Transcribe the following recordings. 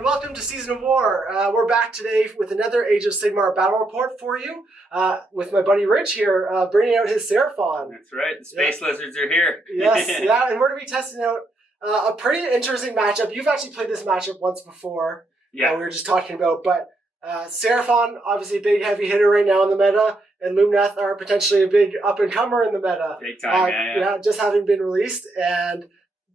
and welcome to Season of War. We're back today with another Age of Sigmar battle report for you, with my buddy Rich here, bringing out his Seraphon. That's right, the space lizards are here. Yes, yeah, and we're going to be testing out a pretty interesting matchup. You've actually played this matchup once before, we were just talking about, but Seraphon, obviously a big heavy hitter right now in the meta, and Lumineth are potentially a big up-and-comer in the meta. Big time, yeah. Just having been released, and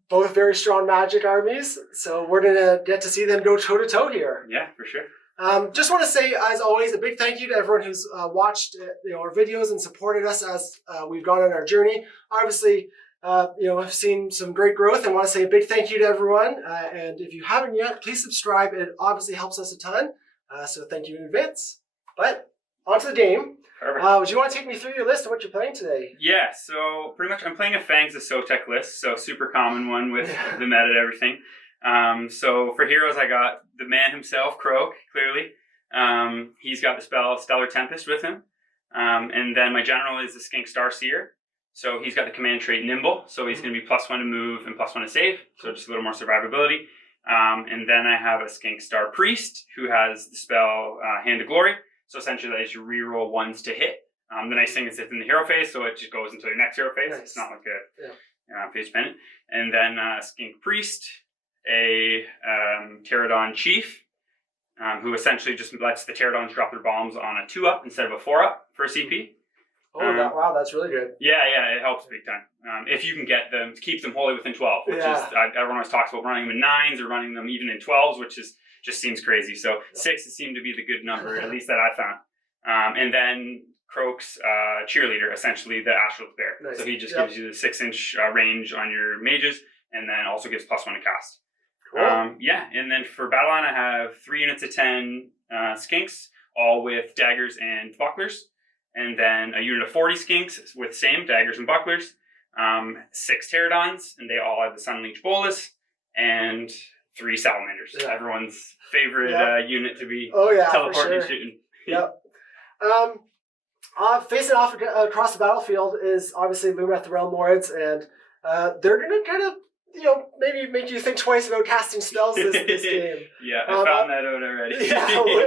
both very strong magic armies, so we're going to get to see them go toe-to-toe here. Yeah, for sure. Just want to say, as always, a big thank you to everyone who's watched our videos and supported us as we've gone on our journey. Obviously, I've seen some great growth and want to say a big thank you to everyone. And if you haven't yet, please subscribe. It obviously helps us a ton. So thank you in advance. But on to the game. Perfect. Do you want to take me through your list of what you're playing today? Yeah, so pretty much I'm playing a Fangs of Teclis, so super common one with the meta and everything. So for heroes, I got the man himself, Kroak, clearly. He's got the spell Stellar Tempest with him. And then my general is the Skink Starseer. So he's got the command trait Nimble, so he's going to be +1 to move and +1 to save, so just a little more survivability. And then I have a Skink Star Priest, who has the spell Hand of Glory. So essentially that is you reroll ones to hit. The nice thing is it's in the hero phase, so it just goes until your next hero phase. Nice. It's not like a phase dependent. And then Skink Priest, a Pterodon Chief, who essentially just lets the Pterodons drop their bombs on a 2-up instead of a 4-up for CP. Wow, that's really good. Yeah, it helps big time. If you can get them, keep them wholly within 12, which is, everyone always talks about running them in 9s or running them even in 12s, which is just seems crazy. So 6 seemed to be the good number, at least that I found. And then Kroak's cheerleader, essentially the Astral Bear. Nice. So he just gives you the 6-inch range on your mages, and then also gives +1 to cast. Cool. And then for Battleline, I have 3 units of 10 skinks, all with daggers and bucklers. And then a unit of 40 skinks with same daggers and bucklers. 6 Pterodons, and they all have the Sunleech Bolus, and 3 Salamanders. Yeah. Everyone's favorite unit to be teleporting and shooting. Yep. Facing off across the battlefield is obviously Lumineth Realmlords, and they're going to kind of, maybe make you think twice about casting spells this game. Yeah, I found that out already.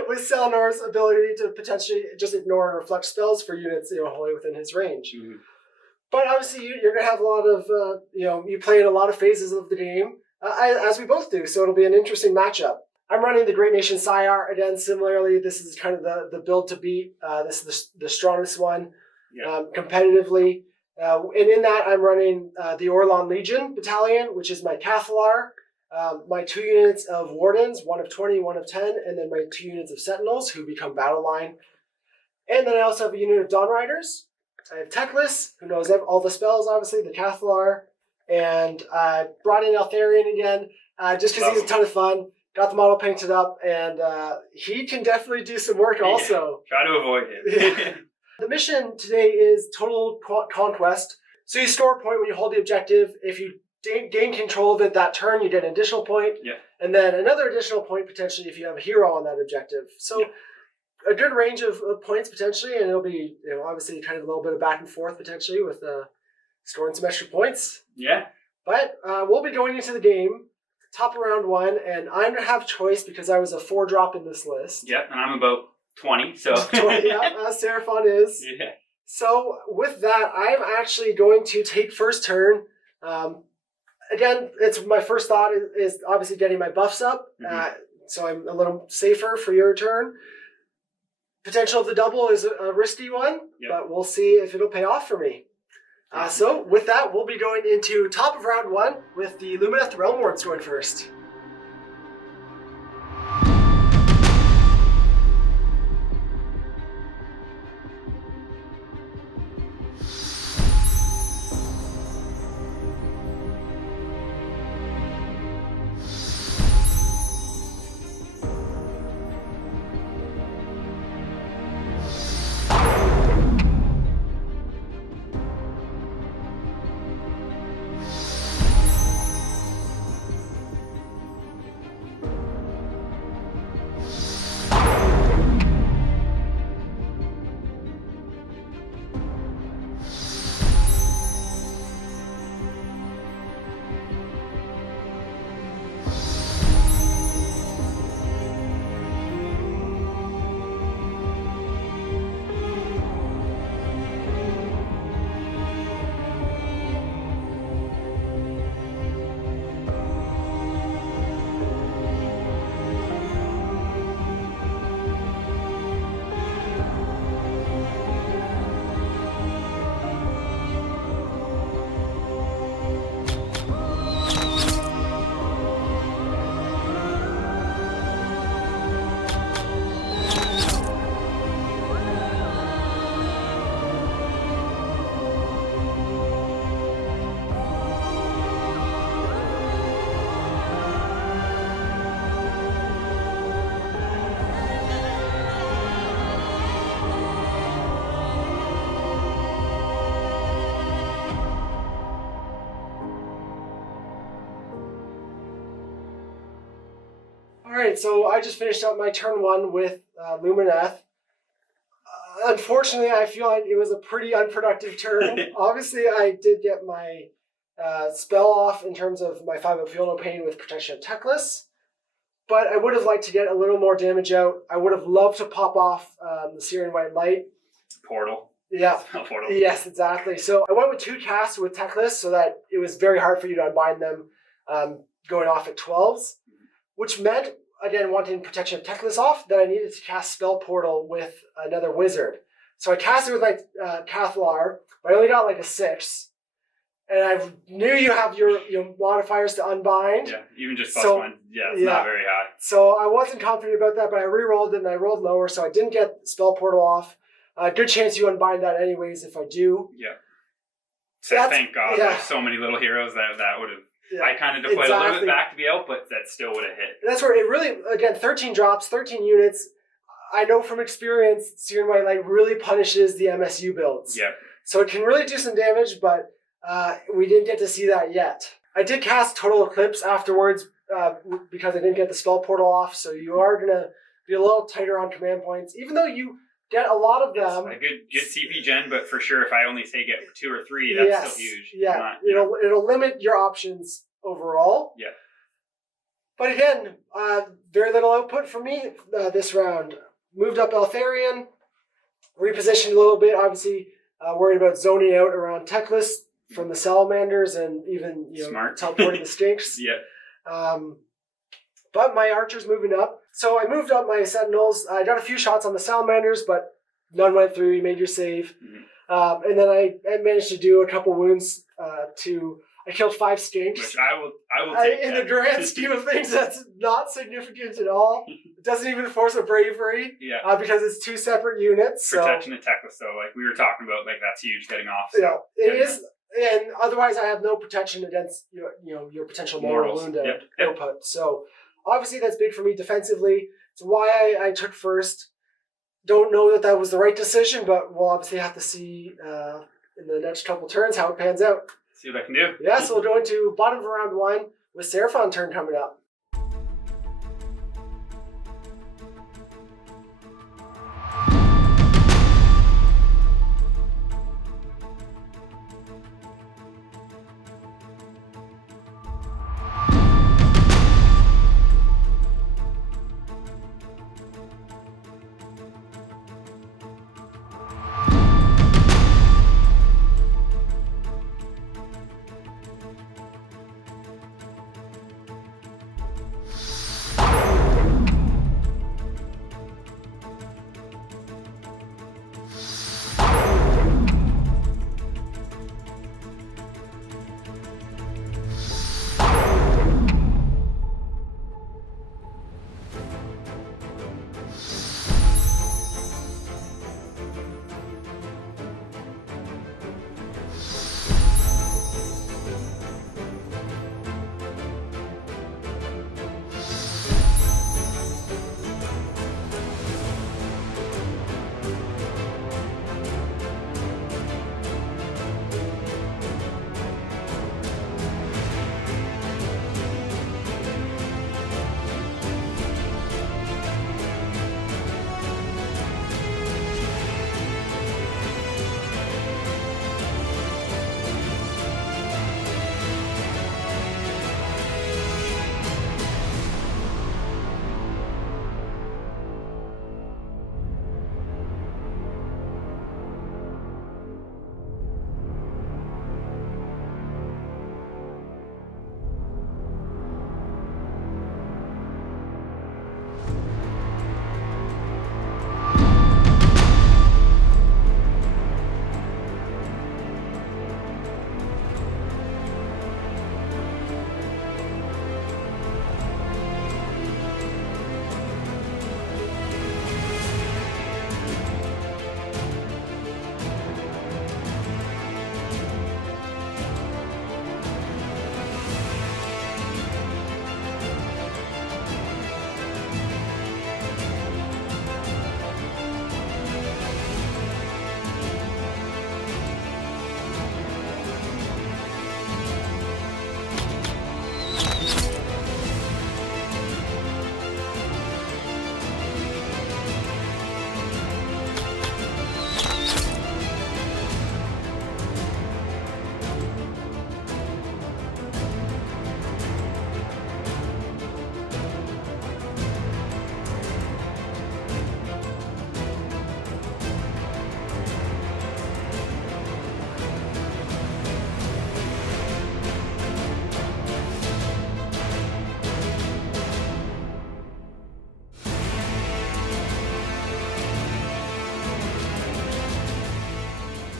With Selnor's ability to potentially just ignore and reflect spells for units, wholly within his range. Mm-hmm. But obviously, you're going to have a lot of, you play in a lot of phases of the game, as we both do, so it'll be an interesting matchup. I'm running the Great Nation Sire. Again, similarly, this is kind of the build to beat. This is the strongest one competitively. And in that, I'm running the Orlon Legion Battalion, which is my Cathalar, my 2 units of Wardens, 1 of 20, 1 of 10, and then my 2 units of Sentinels, who become Battle Line. And then I also have a unit of Dawn Riders. I have Teclis, who knows all the spells, obviously, the Cathalar, and brought in Eltharion again, just because he's a ton of fun. Got the model painted up, and he can definitely do some work also. Try to avoid it. The mission today is Total Conquest. So you score a point when you hold the objective. If you gain control of it that turn, you get an additional point. Yeah. And then another additional point potentially if you have a hero on that objective. So a good range of points potentially, and it'll be obviously kind of a little bit of back and forth potentially with scoring some extra points. Yeah. But we'll be going into the game, top of round 1, and I'm going to have choice because I was a 4-drop in this list. Yeah, and I'm about 20, so 20, as Seraphon is. Yeah. So with that, I'm actually going to take first turn. Again, it's my first thought is obviously getting my buffs up, so I'm a little safer for your turn. Potential of the double is a risky one, but we'll see if it'll pay off for me. So with that, we'll be going into top of round 1 with the Lumineth Realmlords going first. right, so I just finished up my turn 1 with Lumineth. Unfortunately, I feel like it was a pretty unproductive turn. Obviously, I did get my spell off in terms of my 5-up Feel No Pain with Protection of Teclis, but I would have liked to get a little more damage out. I would have loved to pop off the Searing White Light. Portal. Yeah. Portal. Yes, exactly. So I went with 2 casts with Teclis so that it was very hard for you to unbind them going off at 12s, which meant, again, wanting Protection of Teclis off, that I needed to cast Spell Portal with another wizard. So I cast it with my Cathlar, but I only got like a 6. And I knew you have your modifiers to unbind. Yeah, even just +1. Yeah, it's not very high. So I wasn't confident about that, but I re-rolled it and I rolled lower, so I didn't get Spell Portal off. Good chance you unbind that anyways if I do. Yeah. So thank God there's so many little heroes that would have... Yeah, I kind of deployed a little bit back to be out, but that still would have hit. That's where it really, again, 13 drops, 13 units. I know from experience, Searing White Light really punishes the MSU builds. Yeah. So it can really do some damage, but we didn't get to see that yet. I did cast Total Eclipse afterwards because I didn't get the Spell Portal off, so you are going to be a little tighter on command points, even though you get a lot of them. A good CP gen, but for sure, if I only say get 2 or 3, that's still huge. Yeah, it'll limit your options overall. Yeah. But again, very little output for me this round. Moved up Eltharion, repositioned a little bit. Obviously, worried about zoning out around Teclis from the Salamanders and even teleporting the Stinks. Yeah. But my archer's moving up. So I moved up my Sentinels. I got a few shots on the Salamanders, but none went through. You made your save. Mm-hmm. And then I managed to do a couple wounds I killed 5 Stinks. Which I will take. In the grand scheme of things, that's not significant at all. It doesn't even force a bravery. Yeah. Because it's 2 separate units. Protection of Teclis, though, like we were talking about, like that's huge getting off. So it is. And otherwise, I have no protection against your potential mortal wound output. So obviously, that's big for me defensively. It's why I took first. Don't know that was the right decision, but we'll obviously have to see in the next couple turns how it pans out. See what I can do. Yeah, so we'll go into bottom of round 1 with Seraphon turn coming up.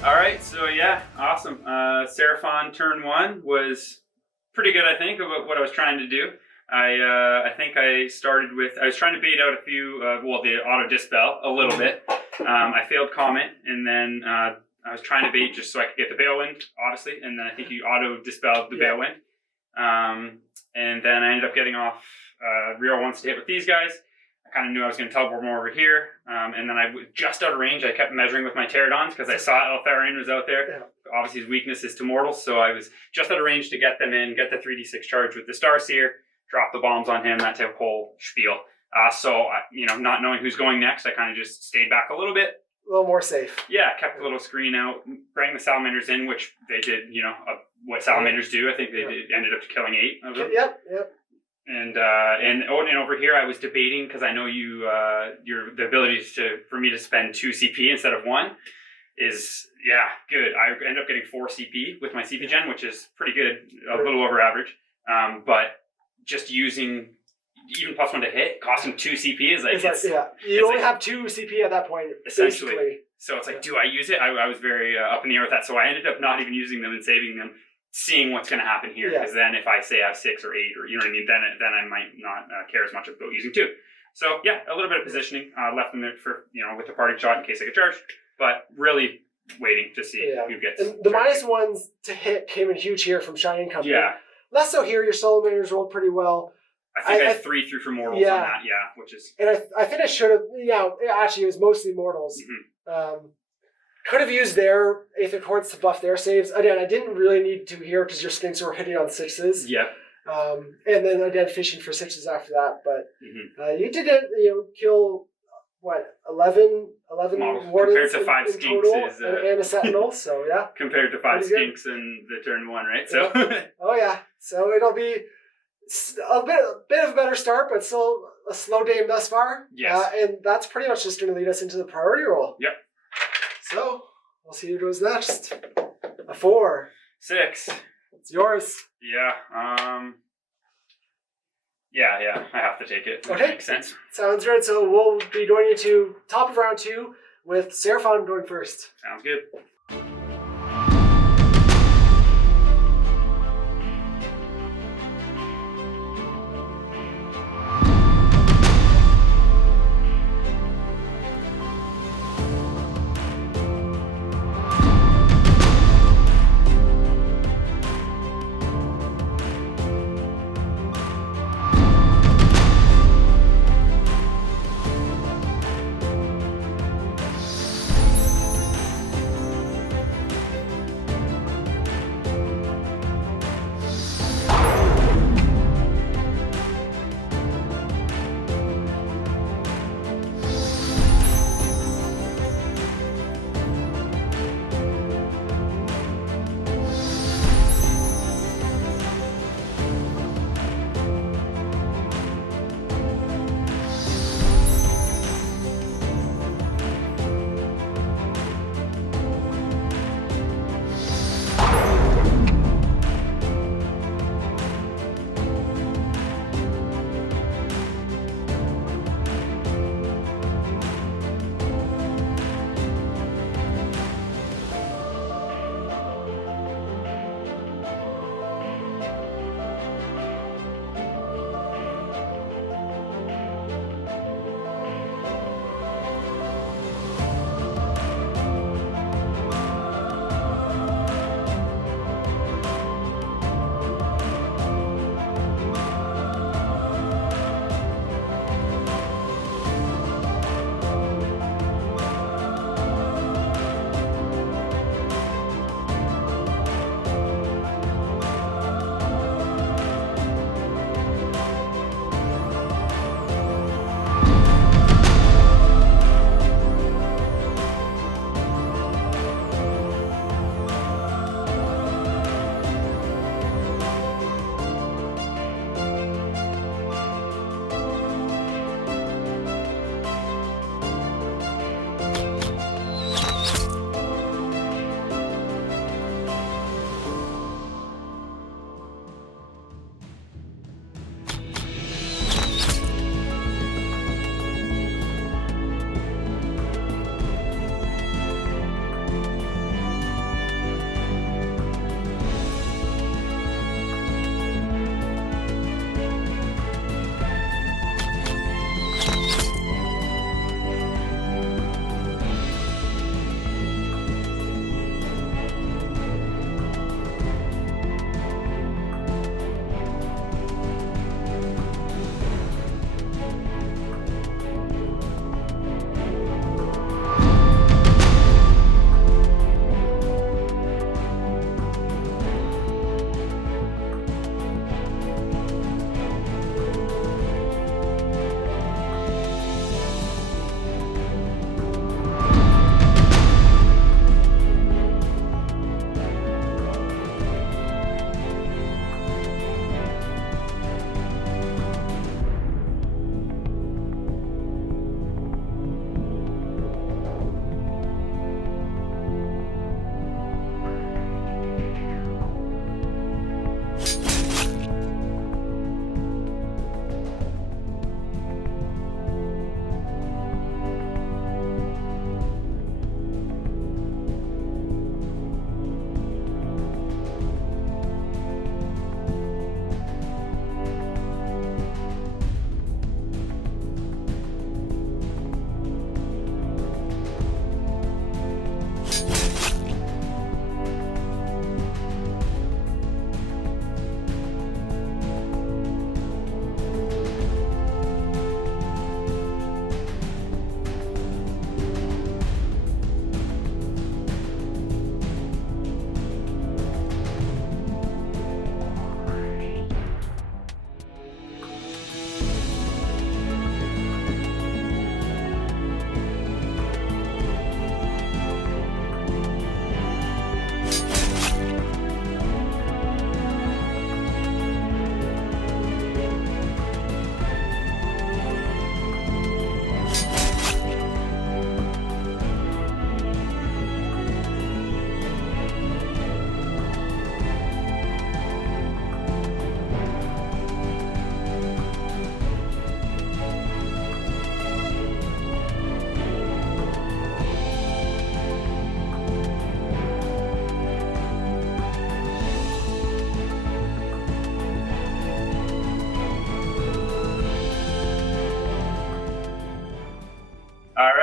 All right, so yeah, awesome. Seraphon turn 1 was pretty good, I think, about what I was trying to do. I think I was trying to bait out a few, the auto dispel a little bit. I failed comment, and then I was trying to bait just so I could get the Balewind, obviously, and then I think you auto dispelled the Balewind. And then I ended up getting off real ones to hit with these guys. I kind of knew I was going to teleport more over here, and then I was just out of range. I kept measuring with my Pterodons because I saw Eltharion was out there. Yeah. Obviously, his weakness is to mortals, so I was just out of range to get them in, get the 3d6 charge with the Starseer, drop the bombs on him, that whole spiel. So, not knowing who's going next, I kind of just stayed back a little bit. A little more safe. Yeah, kept the little screen out, bring the Salamanders in, which they did, what Salamanders do. I think they ended up killing 8 of them. Yep. And over here, I was debating because I know the ability for me to spend 2 CP instead of 1 is good. I end up getting 4 CP with my CP gen, which is pretty good, a little over average. But just using even +1 to hit, costing 2 CP is you only have 2 CP at that point, essentially. Basically. So it's do I use it? I was very up in the air with that, so I ended up not even using them and saving them, seeing what's going to happen here. Because then if I say I have 6 or 8, or you know what I mean, then I might not care as much about using 2. So a little bit of positioning left in there for with the parting shot in case I get charged, but really waiting to see who gets. And the -1s to hit came in huge here from Shining Company. Yeah. Less so here. Your Salamanders rolled pretty well. I think I 3 through for mortals on that, which is... And I think I should have, actually it was mostly mortals. Mm-hmm. Could have used their Aether Quartz to buff their saves. Again, I didn't really need to here because your Skinks were hitting on 6s. Yeah. And then again, fishing for 6s after that. But you did kill, 11 wardens compared to 5 in Skinks total, is... and a Sentinel, so yeah. Compared to 5 Skinks in the turn 1, right? So. Oh yeah, so it'll be a bit of a better start, but still a slow game thus far. Yes. And that's pretty much just going to lead us into the priority roll. Yep. So, we'll see who goes next. A 4. 6. It's yours. Yeah. Yeah, I have to take it. Okay. That makes sense. Sounds good. So we'll be going into top of round 2 with Seraphon going first. Sounds good.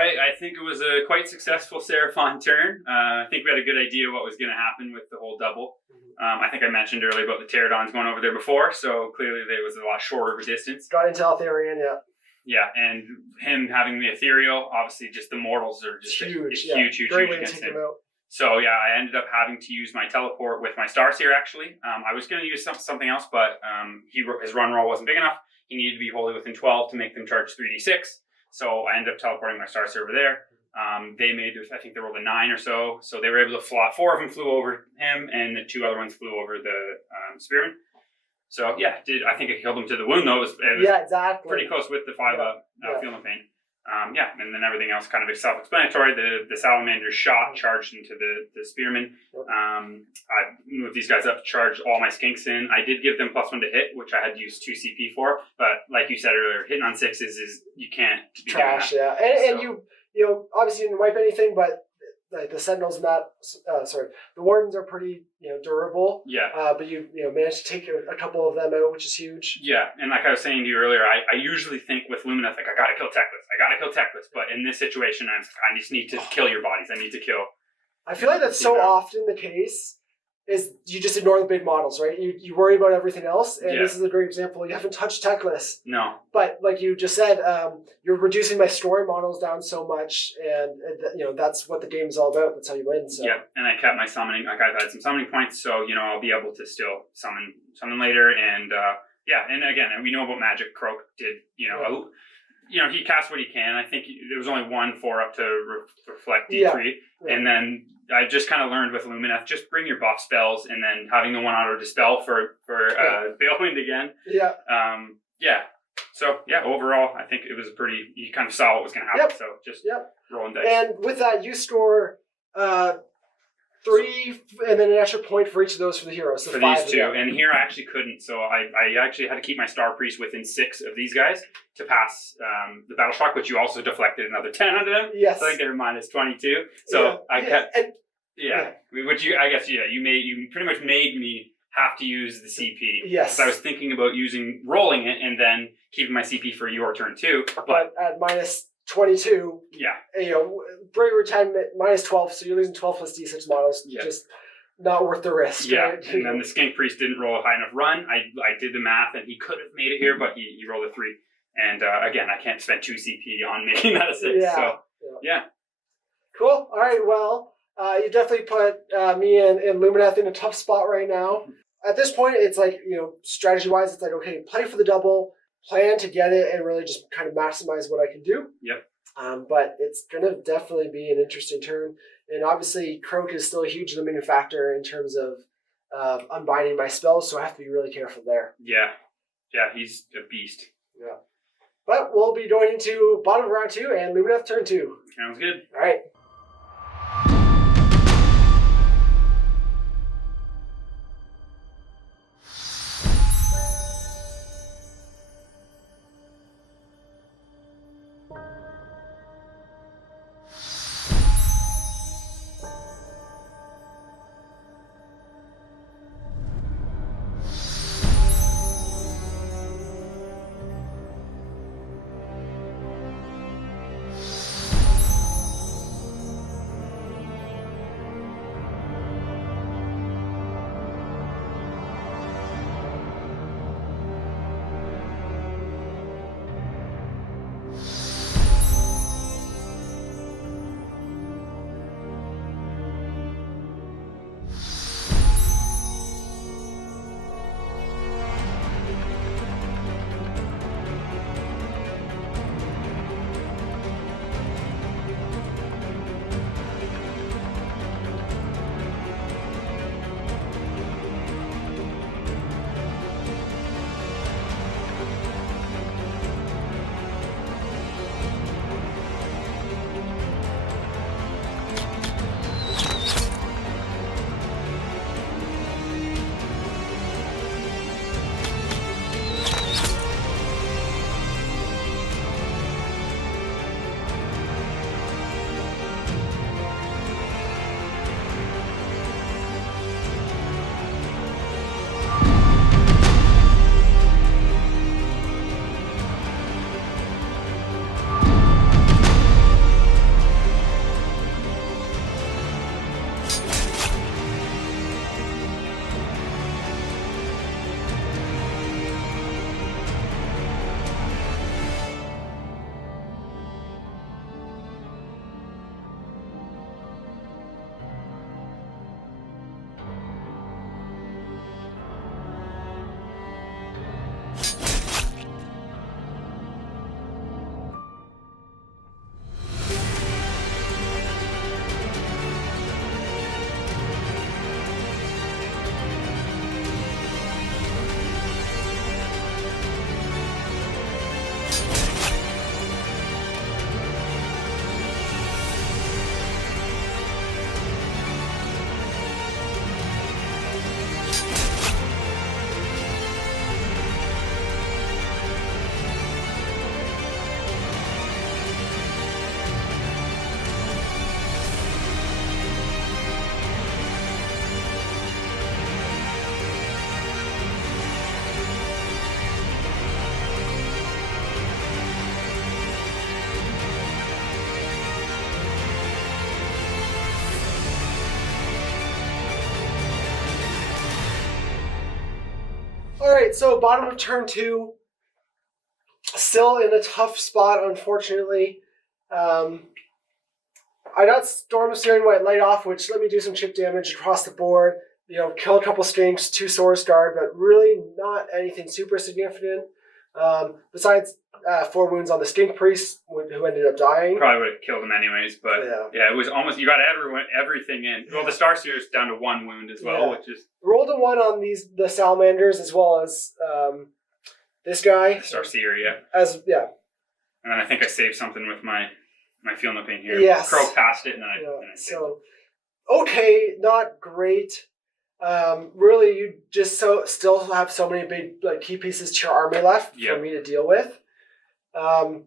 I think it was a quite successful Seraphon turn. I think we had a good idea what was going to happen with the whole double. I think I mentioned earlier about the Pterodons going over there before, so clearly there was a lot shorter of a distance. Got into Altharian, yeah. Yeah, and him having the Ethereal, obviously just the mortals are just huge Great way to against take him. him out. So yeah, I ended up having to use my teleport with my Starseer actually. I was going to use something else, but his run roll wasn't big enough. He needed to be wholly within 12 to make them charge 3d6. So I ended up teleporting my Starseer over there. They made, I think they rolled a 9 or so. So they were able to fly. 4 of them flew over him, and the 2 other ones flew over the Spearman. So yeah, I think I killed him to the wound though. It was exactly. pretty close with the 5 up, feeling pain. And then everything else kind of self-explanatory. The Salamander's shot charged into the Spearman. I moved these guys up to charge all my skinks in. I did give them +1 to hit, which I had used 2 CP for. But like you said earlier, hitting on 6s is you can't be trash. Doing that. And you obviously you didn't wipe anything, but like the Sentinels and the Wardens are pretty durable. Yeah. But you managed to take a couple of them out, which is huge. Yeah, and like I was saying to you earlier, I usually think with Lumineth, like I gotta kill Teclis. But in this situation, I just need to kill your bodies. I need to kill. I feel like that's so often the case. Is you just ignore the big models, right? You worry about everything else, and this is a great example. You haven't touched Teclis. No. But like you just said, you're reducing my story models down so much, and that's what the game is all about. That's how you win. So. Yeah, and I kept my summoning. Like I've had some summoning points, so I'll be able to still summon later, and and again, and we know about magic. Kroak did he cast what he can. I think there was only 1 4-up to reflect D3, and then. I just kind of learned with Lumineth, just bring your buff spells, and then having the 1 auto dispel for Balewind again. Yeah. So overall, I think it was you kind of saw what was going to happen. So just rolling dice. And with that, you store 3 and then an extra point for each of those for the heroes. So for these 2, and here I actually couldn't. So I actually had to keep my Star Priest within 6 of these guys to pass the battle shock, which you also deflected another 10 onto them. Yes. So I think they were -22. So I kept. Which you pretty much made me have to use the CP. Yes. I was thinking about rolling it and then keeping my CP for your turn too. But at -22, Braver 10 -12, so you're losing 12 plus D6 models. Yeah. Just not worth the risk. Yeah. Right? And then the Skink Priest didn't roll a high enough run. I did the math, and he could have made it here, but he rolled a 3. And again, I can't spend 2 CP on making that a 6. Yeah. So Cool. All right. Well. You definitely put me and Lumineth in a tough spot right now. At this point, it's like, strategy-wise, it's like, okay, play for the double, plan to get it, and really just kind of maximize what I can do. Yep. But it's going to definitely be an interesting turn. And obviously, Kroak is still a huge limiting factor in terms of unbinding my spells, so I have to be really careful there. Yeah. Yeah, he's a beast. Yeah. But we'll be going into bottom of round 2 and Lumineth turn 2. Sounds good. All right. All right, so bottom of turn 2. Still in a tough spot, unfortunately. I got Storm of Searing White Light off, which let me do some chip damage across the board. Kill a couple skinks, 2 Swords Guard, but really not anything super significant. Besides 4 wounds on the Skink Priest, who ended up dying. Probably would have killed him anyways, but yeah, it was almost, you got everything in. Well, the Starseer's down to 1 wound as well, which is... Rolled a 1 on the Salamanders as well as this guy. Starseer, yeah. And then I think I saved something with my Feel No Pain here. Yes. Kroak passed it, and then I saved it. Okay, not great. Really, you just still have so many big key pieces to your army left for me to deal with. I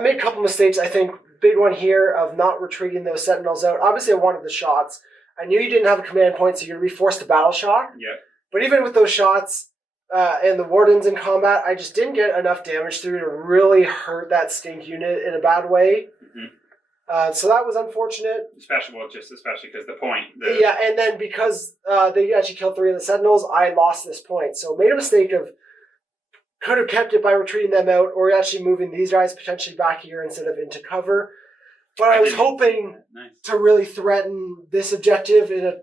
made a couple mistakes. I think big one here of not retreating those Sentinels out. Obviously, I wanted the shots. I knew you didn't have a command point, so you're going to be forced to battle shock. Yeah. But even with those shots and the Wardens in combat, I just didn't get enough damage through to really hurt that Stink unit in a bad way. Mm-hmm. So that was unfortunate. Especially because the point. Yeah, and then because they actually killed 3 of the Sentinels, I lost this point. So made a mistake of could have kept it by retreating them out or actually moving these guys potentially back here instead of into cover. But I was hoping to really threaten this objective in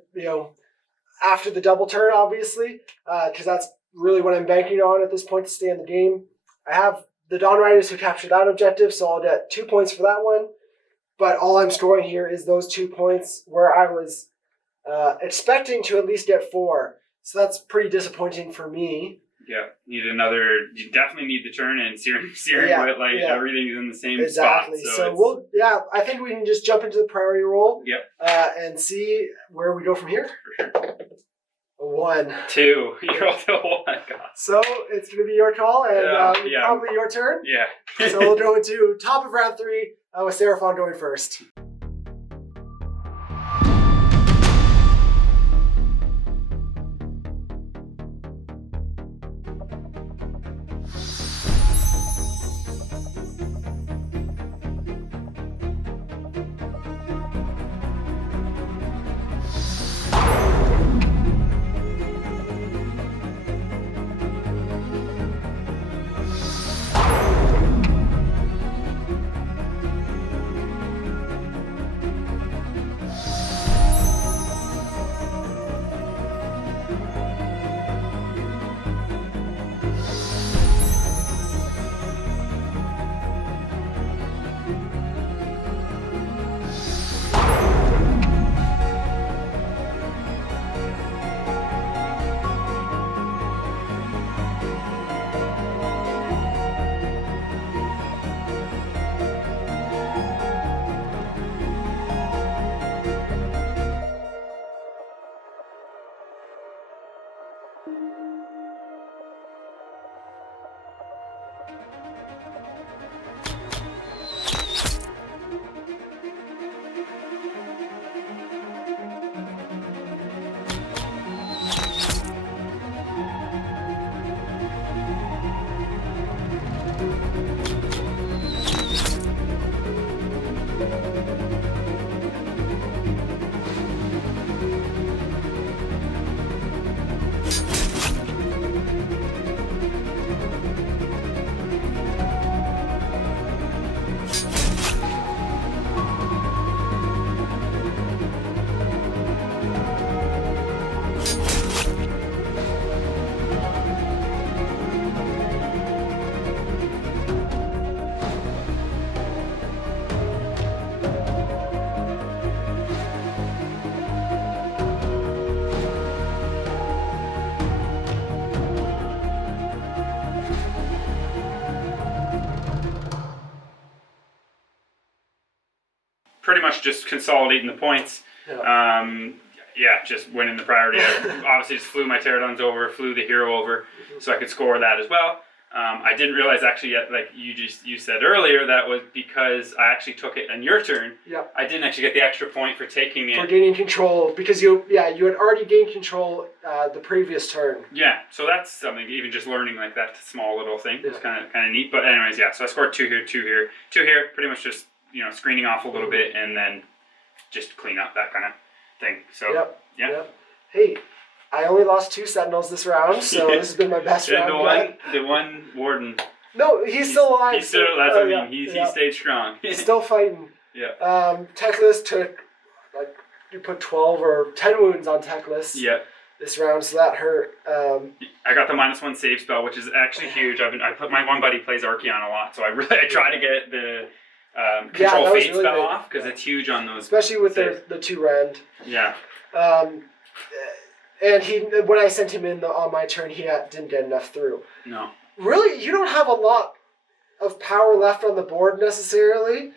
after the double turn, obviously, because that's really what I'm banking on at this point to stay in the game. I have the Dawn Riders who capture that objective, so I'll get 2 points for that one. But all I'm scoring here is those 2 points where I was expecting to at least get 4. So that's pretty disappointing for me. Yeah, you definitely need the turn and searing with everything is in the same spot. So I think we can just jump into the priority roll. Yep. And see where we go from here. For sure. 1. 2. You rolled a 1. God. So it's going to be your call and probably your turn. Yeah. So we'll go into top of round 3 with Seraphon going first. Pretty much just consolidating the points. Just winning the priority. I obviously just flew my Pterodons over, flew the hero over, so I could score that as well. I didn't realize actually yet, like you said earlier, that was because I actually took it on your turn. Yeah. I didn't actually get the extra point for taking it. For gaining control, because you had already gained control the previous turn. Yeah, so that's something, even just learning like that small little thing is kind of neat. But anyways, so I scored 2 here, 2 here, 2 here, pretty much just, screening off a little bit and then just clean up that kind of thing. So, Yep. Hey, I only lost 2 Sentinels this round, so this has been my best round yet. The one Warden. No, he's still alive. He's still, that's what I mean. He stayed strong. He's still fighting. Yeah. Teclis took, like, you put 12 or 10 wounds on Teclis. Yeah. This round, so that hurt. I got the -1 save spell, which is actually huge. My one buddy plays Archeon a lot, so I try to get the control fate really spell big. off because it's huge on those. Especially with the 2 rend. Yeah. And when I sent him in on my turn, he didn't get enough through. No. Really, you don't have a lot of power left on the board necessarily,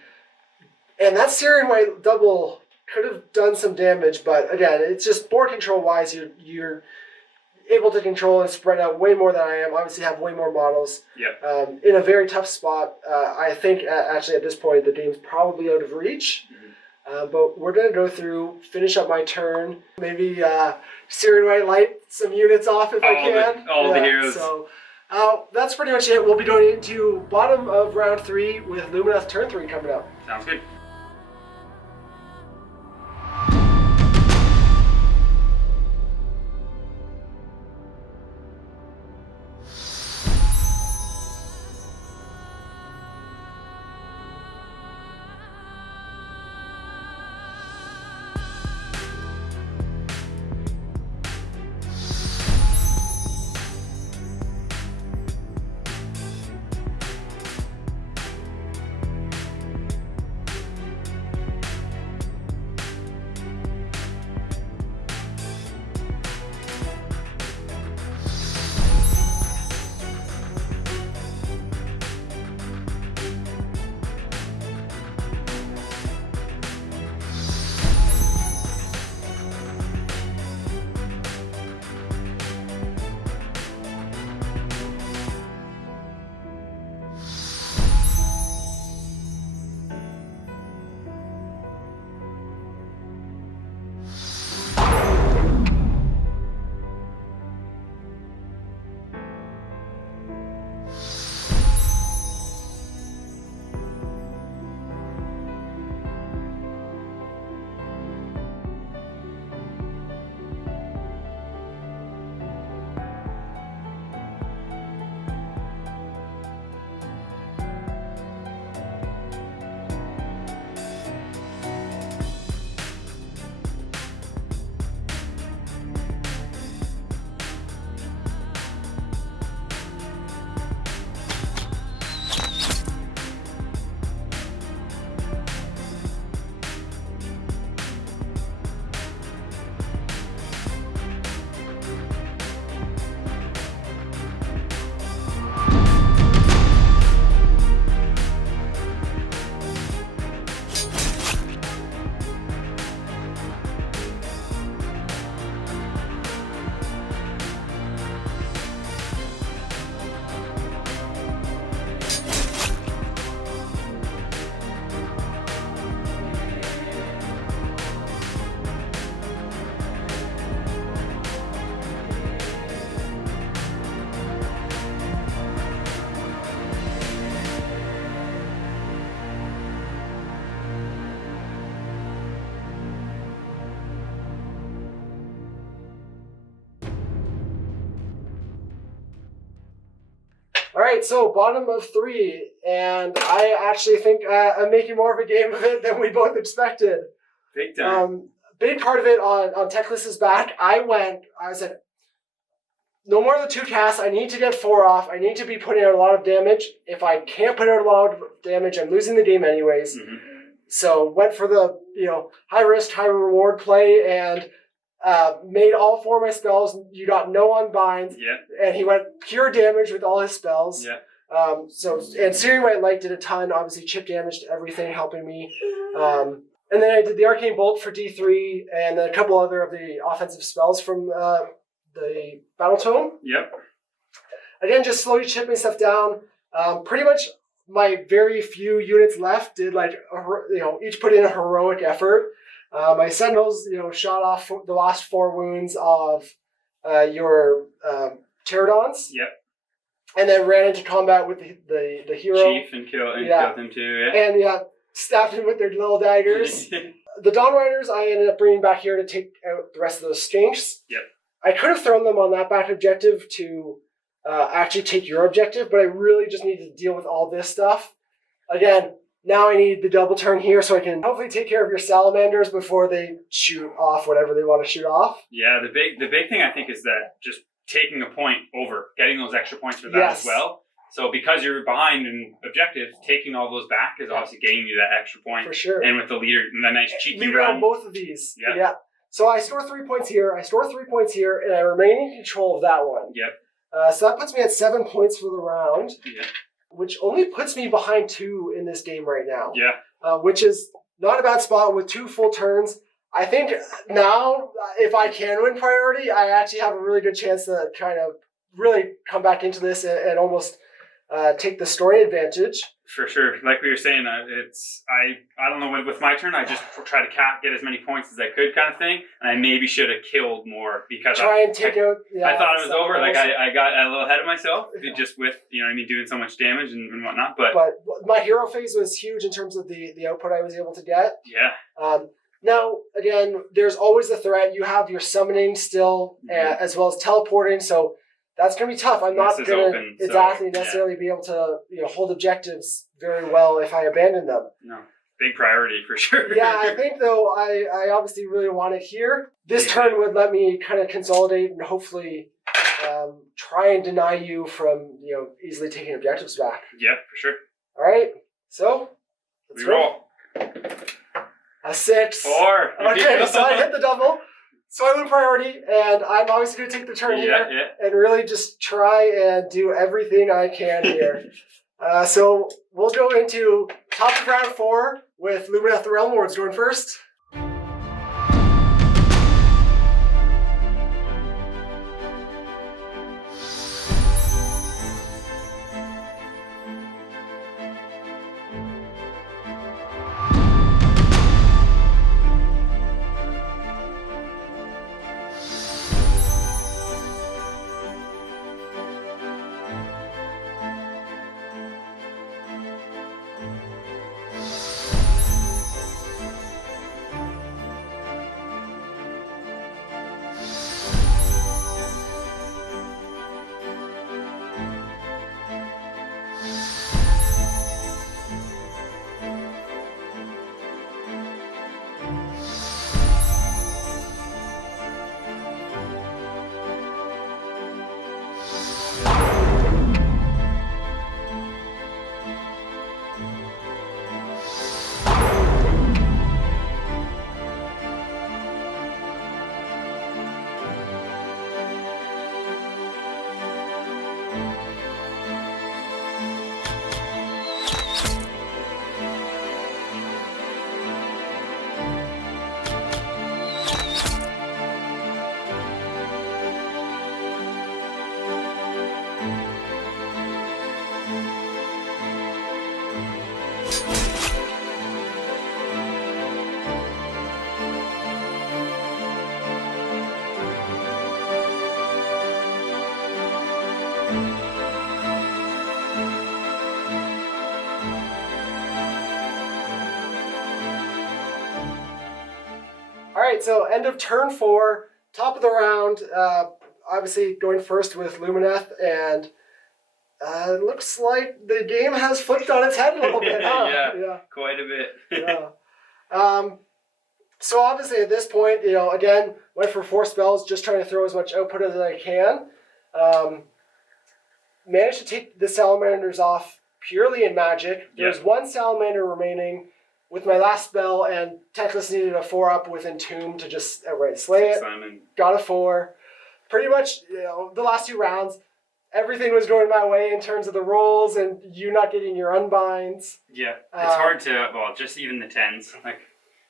and that Syrian White double could have done some damage, but again, it's just board control wise, you're able to control and spread out way more than I am. Obviously, have way more models. Yeah. In a very tough spot. I think actually at this point the game's probably out of reach. Mm-hmm. But we're gonna go through, finish up my turn. Maybe Syrian White light some units off if I can. All the heroes. So that's pretty much it. We'll be going into bottom of round 3 with Lumineth turn 3 coming up. Sounds good. All right, so bottom of 3, and I actually think I'm making more of a game of it than we both expected. Big time. Big part of it on Teclis's back, I said, no more than 2 casts, I need to get 4 off, I need to be putting out a lot of damage. If I can't put out a lot of damage, I'm losing the game anyways. Mm-hmm. So went for the high risk, high reward play, and made all 4 of my spells. You got no unbind. Yeah. And he went pure damage with all his spells. Yeah. And Syrian White Light did a ton, obviously chip damage to everything, helping me. And then I did the Arcane Bolt for D3, and then a couple other of the offensive spells from the Battle Tome. Yep. Again, just slowly chipping stuff down. Pretty much my very few units left did each put in a heroic effort. My Sentinels, shot off the last 4 wounds of your Pterodons. Yep. And then ran into combat with the hero. Chief and killed him too, yeah. And stabbed him with their little daggers. The Dawn Riders I ended up bringing back here to take out the rest of those stinks. Yep. I could have thrown them on that back objective to actually take your objective, but I really just need to deal with all this stuff. Again, now I need the double turn here so I can hopefully take care of your salamanders before they shoot off whatever they want to shoot off. Yeah, the big thing I think is that just taking a point over, getting those extra points for that as well. So because you're behind in objectives, taking all those back is obviously getting you that extra point. For sure. And with the leader, the nice cheeky leader run. on both of these. Yeah. So I store 3 points here, I store 3 points here, and I remain in control of that one. Yep. So that puts me at 7 points for the round. Yeah. Which only puts me behind 2 in this game right now. Yeah. Which is not a bad spot with 2 full turns. I think now, if I can win priority, I actually have a really good chance to kind of really come back into this and almost take the story advantage. For sure. Like we were saying, I don't know, with my turn, I just try to get as many points as I could kind of thing. And I maybe should have killed more because I thought it was over. Like I got a little ahead of myself just with, doing so much damage and whatnot. But my hero phase was huge in terms of the output I was able to get. Yeah. Now, again, there's always the threat. You have your summoning still, as well as teleporting, so that's going to be tough. I'm not going to necessarily be able to hold objectives very well if I abandon them. No, big priority for sure. Yeah, I think, though, I obviously really want it here. This turn would let me kind of consolidate and hopefully try and deny you from easily taking objectives back. Yeah, for sure. All right, so let's roll. A 6. 4. Okay, so I hit the double. So I win priority, and I'm obviously going to take the turn here and really just try and do everything I can here. So we'll go into top of round 4 with Lumineth Realmlords going first. Alright, so end of turn 4, top of the round, obviously going first with Lumineth, and it looks like the game has flipped on its head a little bit, huh? Yeah, quite a bit. Yeah. So obviously at this point, again, went for 4 spells, just trying to throw as much output as I can. Managed to take the salamanders off purely in magic. There's 1 salamander remaining with my last spell, and Teclis needed a 4-up with Entomb to just outright slay it. Simon. Got a 4. Pretty much, the last 2 rounds, everything was going my way in terms of the rolls and you not getting your unbinds. Yeah, it's hard to, just even the 10s. Like,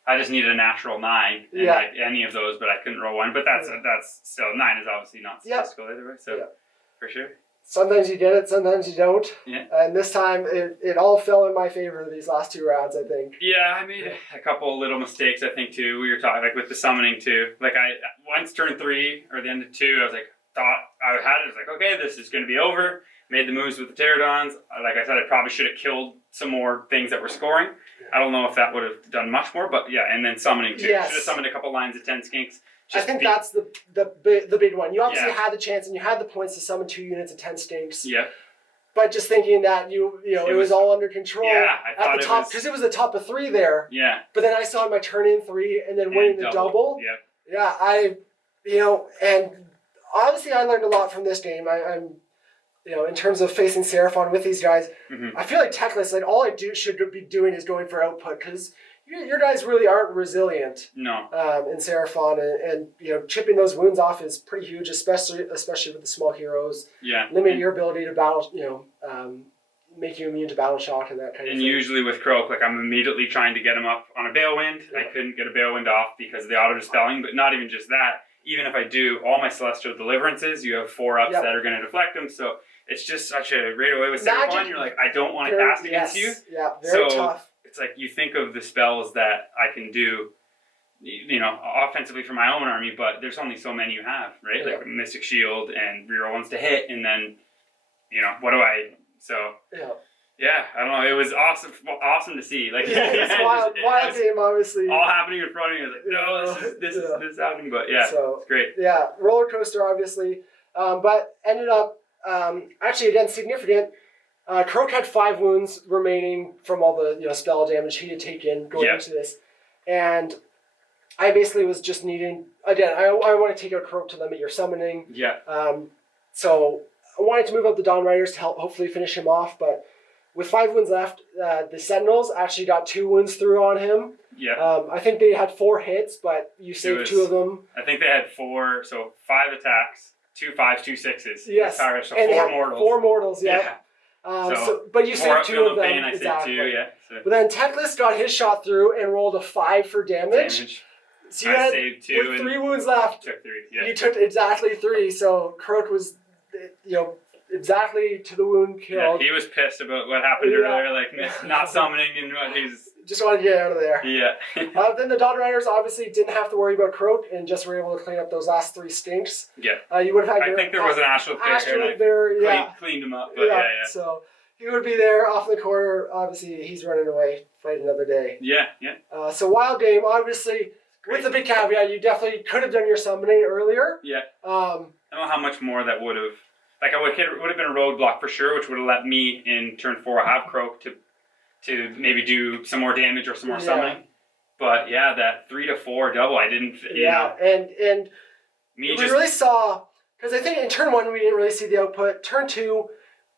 I just needed a natural 9 and like any of those, but I couldn't roll 1. But that's still, 9 is obviously not statistical either way, so for sure. Sometimes you get it, sometimes you don't. Yeah. And this time, it all fell in my favor these last 2 rounds, I think. Yeah, I made a couple little mistakes, I think, too. We were talking, like, with the summoning, too. Like, once turn 3, or the end of 2, I was like, okay, this is going to be over. Made the moves with the pterodons. Like I said, I probably should have killed some more things that were scoring. I don't know if that would have done much more, but yeah, and then summoning, too. Yes. Should have summoned a couple lines of 10 skinks. that's the big one. You obviously had the chance and you had the points to summon 2 units and 10 stinks. Yeah. But just thinking that it was all under control at the top, because it was the top of 3 there. Yeah. But then I still had my turn in 3 and then winning the double. Yeah. Yeah, and obviously I learned a lot from this game. I'm in terms of facing Seraphon with these guys, I feel like Teclis, like all I should be doing is going for output, because your guys really aren't resilient. No. In Seraphon, and chipping those wounds off is pretty huge, especially with the small heroes. Yeah. Limiting your ability to battle, make you immune to battle shock and that kind of thing. And usually with Kroak, like I'm immediately trying to get him up on a Balewind. Yeah. I couldn't get a Balewind off because of the auto dispelling, but not even just that. Even if I do all my Celestial Deliverances, you have 4 ups that are going to deflect them. So it's just such a right away with Seraphon. You're like, I don't want to cast against you. Yeah, very tough. It's like you think of the spells that I can do, offensively for my own army, but there's only so many you have, right? Yeah. Like Mystic Shield and reroll ones to hit, and then, what do I? So yeah, I don't know. It was awesome to see. Like it's wild game, obviously. All happening in front of me. I was like, no, this is happening, but it's great. Yeah, roller coaster, obviously, but ended up actually again significant. Kroak had 5 wounds remaining from all the spell damage he had taken going into this, and I basically was just needing again. I want to take out Kroak to limit your summoning. Yeah. So I wanted to move up the Dawn Riders to help hopefully finish him off, but with 5 wounds left, the Sentinels actually got 2 wounds through on him. Yeah. I think they had 4 hits, but you saved 2 of them. I think they had 4, so 5 attacks, 2 5s, 2 6s. Yes. So 4 mortals. 4 mortals. Yeah. But you saved 2 of them. Pain, I saved 2, yeah. So. But then Teclis got his shot through and rolled a 5 for damage. So you saved 2 with 3 wounds left. Took 3. Yeah. You took exactly 3. So Kroak was, exactly to the wound killed. Yeah, he was pissed about what happened earlier, like not summoning and what he's. Just wanted to get out of there. Yeah. Then the Dawn Riders obviously didn't have to worry about Kroak and just were able to clean up those last 3 stinks. Yeah. You would have had. I think there was an Astral there. Cleaned him up, but yeah. So he would be there off in the corner. Obviously, he's running away, fight another day. Yeah. So wild game, obviously. With the big caveat, you definitely could have done your summoning earlier. Yeah. I don't know how much more that would have. Like it would have been a roadblock for sure, which would have let me in turn 4 have Kroak to maybe do some more damage or some more summoning. But yeah, that 3 to 4 double, I didn't. And we really saw, because I think in turn 1 we didn't really see the output. Turn 2,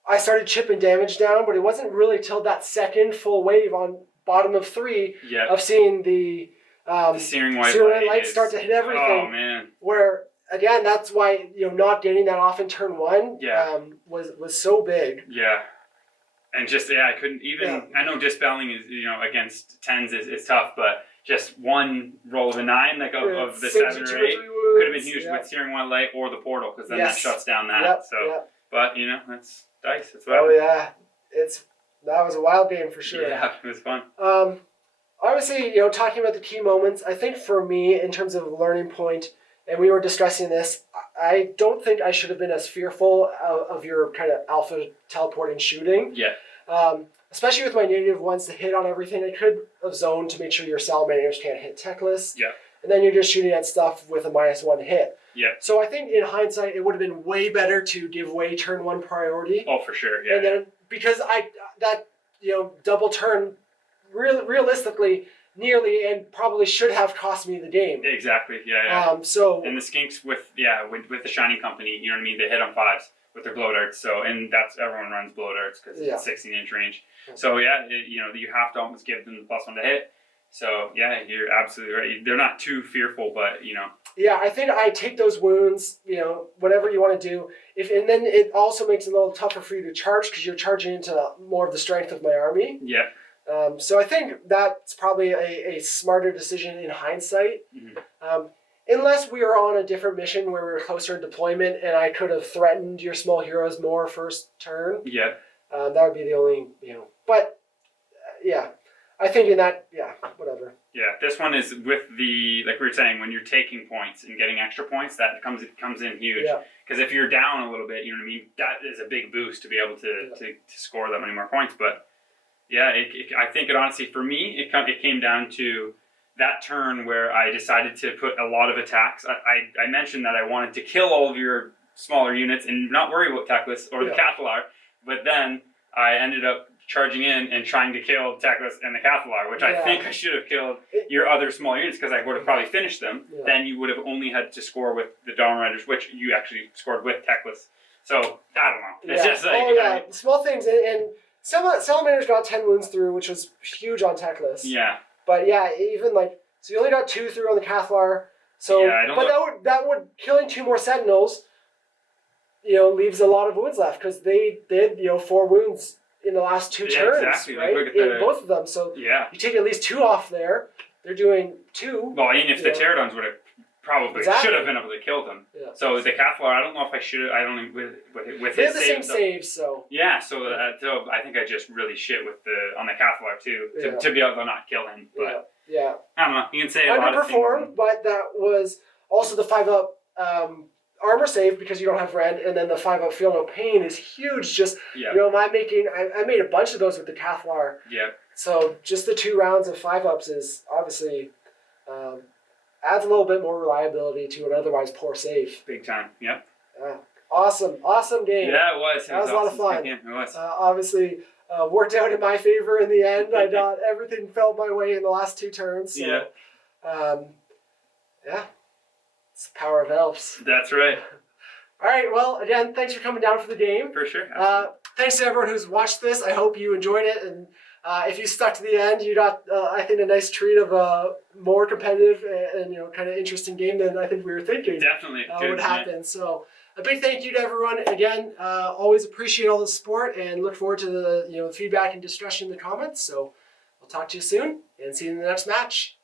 I started chipping damage down, but it wasn't really till that second full wave on bottom of 3 of seeing the Searing White Light start to hit everything. Oh man! Where again, that's why not getting that off in turn 1 was so big. Yeah, and just I couldn't even. Yeah. I know dispelling is against 10s is tough, but just one roll of a 9 of the 7 or 8 could have been huge with Searing White Light or the portal, because then that shuts down that. But that's dice. That's what that was a wild game for sure. Yeah, it was fun. Obviously, talking about the key moments, I think for me, in terms of learning point, and we were discussing this, I don't think I should have been as fearful of your kind of alpha teleporting shooting. Yeah. Especially with my native ones to hit on everything. I could have zoned to make sure your salamanders can't hit Teclis. Yeah. And then you're just shooting at stuff with a -1 hit. Yeah. So I think in hindsight, it would have been way better to give way turn 1 priority. Oh, for sure. Yeah. And then because double turn. Realistically, nearly and probably should have cost me the game. Exactly. Yeah. And the skinks with the Shining Company, you know what I mean? They hit on 5s with their blow darts. So that's everyone runs blow darts because it's 16-inch range. So you have to almost give them the +1 to hit. So yeah, you're absolutely right. They're not too fearful, but Yeah, I think I take those wounds. Whatever you want to do. And then it also makes it a little tougher for you to charge because you're charging into more of the strength of my army. Yeah. So I think that's probably a smarter decision in hindsight. Mm-hmm. Unless we were on a different mission where we were closer in deployment and I could have threatened your small heroes more first turn. Yeah. That would be the only, But, I think in that, whatever. Yeah, this one is with like we were saying, when you're taking points and getting extra points, that comes in huge. Because if you're down a little bit, you know what I mean, that is a big boost to be able to score that many more points. But yeah, I think it honestly, for me, it came down to that turn where I decided to put a lot of attacks, I mentioned that I wanted to kill all of your smaller units and not worry about Teclis or the Cathalar, but then I ended up charging in and trying to kill Teclis and the Cathalar, which I think I should have killed your other small units because I would have probably finished them. Yeah. Then you would have only had to score with the Dawn Riders, which you actually scored with Teclis. So, I don't know. It's just like... small things. And Salamanders got 10 wounds through, which was huge on Teclis. Yeah. But yeah, even like... So you only got 2 through on the Cathalar. So, that would... Killing 2 more Sentinels, leaves a lot of wounds left because they did, 4 wounds in the last 2 turns, right? In both of them. So you take at least 2 off there. They're doing 2. Well, even if the Pterodons would have probably should have been able to kill them. Yeah. So the Cathalar, I don't know if I should. I don't know with his the same saves, so yeah. So I think I just really shit with on the Cathalar too to be able to not kill him. But yeah. I don't know. You can say a lot of things. Underperformed, but that was also the 5-up. Armor save because you don't have rend, and then the 5-up feel no pain is huge. Just I made a bunch of those with the Cathalar. Yeah. So just the 2 rounds of 5-ups is obviously adds a little bit more reliability to an otherwise poor save. Big time. Yep. Awesome game. Yeah, it was. That was a lot of fun. It was. Obviously worked out in my favor in the end. I got everything fell my way in the last 2 turns. So, it's the power of elves. That's right. All right, well, again, thanks for coming down for the game. For sure. Thanks to everyone who's watched this. I hope you enjoyed it. And if you stuck to the end, you got, I think, a nice treat of a more competitive and kind of interesting game than I think we were thinking. Definitely. Would happen. So a big thank you to everyone. Again, always appreciate all the support and look forward to the feedback and discussion in the comments. So we'll talk to you soon and see you in the next match.